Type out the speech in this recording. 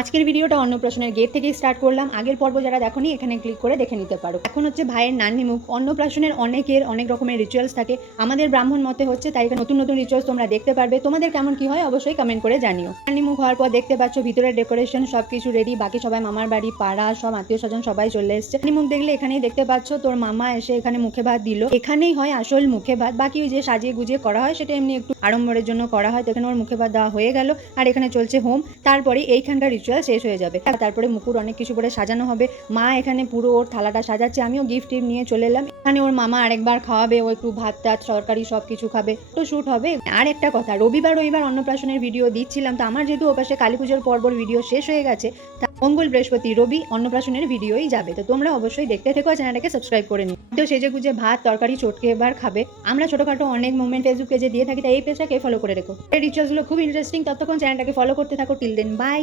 আজকের ভিডিওটা অন্নপ্রাশনের গেট থেকেই স্টার্ট করলাম। আগের পর্ব যারা দেখোনি এখানে ক্লিক করে দেখে নিতে পারো। এখন হচ্ছে ভাইয়ের নান্নিমুখ। অন্নপ্রাশনের অনেক রকমের রিচুয়ালস থাকে। আমাদের ব্রাহ্মণ মতে হচ্ছে তাই নতুন নতুন রিচুয়ালস তোমরা দেখতে পারবে। তোমাদের কেমন কি হয় অবশ্যই কমেন্ট করে জানিও। নান্নিমুখ হওয়ার পর দেখতে পাচ্ছ ভিতরের ডেকোরেশন সবকিছু রেডি। বাকি সবাই মামার বাড়ি, পাড়া, সব আত্মীয় স্বজন সবাই চলে এসছে। নান্নিমুখ দেখলে এখানেই দেখতে পাচ্ছ তোর মামা এসে এখানে মুখে ভাত দিল। এখানেই হয় আসল মুখে ভাত। বাকি ওই যে সাজিয়ে গুজিয়ে করা হয় সেটা এমনি একটু আড়ম্বরের জন্য করা হয়। তো এখানে ওর মুখে ভাত দেওয়া হয়ে গেল আর এখানে চলছে হোম। তারপরে এইখানকার রিচুয়াল শেষ হয়ে যাবে। তারপরে মুকুর অনেক কিছু করে সাজানো হবে। মা এখানে পুরো ওর থালাটা সাজাচ্ছে। আমিও গিফট নিয়ে চলে এলাম। এখানে ওর মামা আরেকবার খাওয়াবে। ও একটু ভাত টাত তরকারি সব কিছু খাবে, তো শ্যুট হবে। আর একটা কথা, রবিবার অন্নপ্রাশনের ভিডিও দিচ্ছিলাম, তো আমার যেহেতু ওপাশে কালী পুজোর পর্বর ভিডিও শেষ হয়ে গেছে, তা মঙ্গল বৃহস্পতি রবি অন্নপ্রাশনের ভিডিওই যাবে। তো তোমরা অবশ্যই দেখতে থেকো, চ্যানেলটাকে সাবস্ক্রাইব করে নিও। তো সেজে গুজে ভাত তরকারি চটকে এবার খাবে। আমরা ছোটখাটো অনেক মুভমেন্ট ফেসবুক পেজে দিয়ে থাকি, তাই এই পেজটাকে ফলো করে রেখো। এই রিচুয়ালসগুলো খুব ইন্টারেস্টিং। ততক্ষণ চ্যানেলটাকে ফলো করতে থাকো। Till then by.